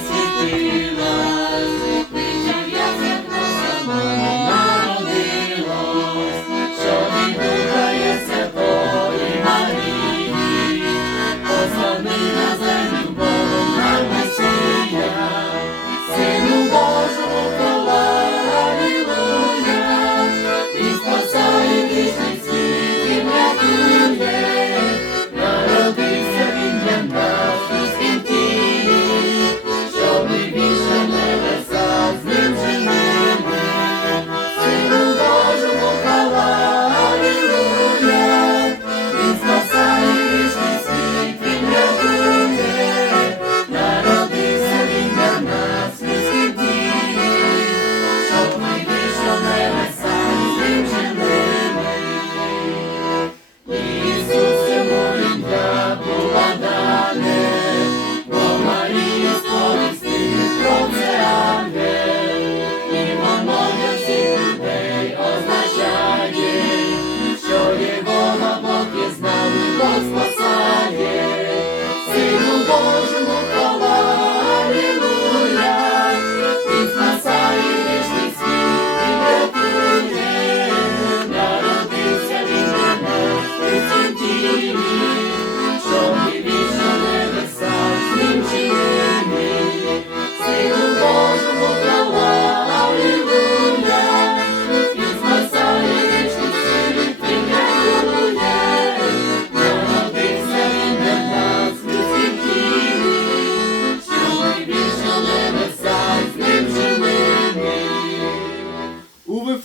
засвітила.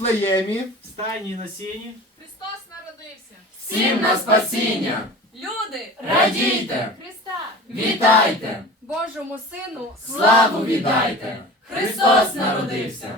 Вифлеємі, в стайні на сіні, Христос народився! всім на спасіння! Люди, Радійте! Христа! Вітайте! Божому сину! Славу віддайте! Христос народився!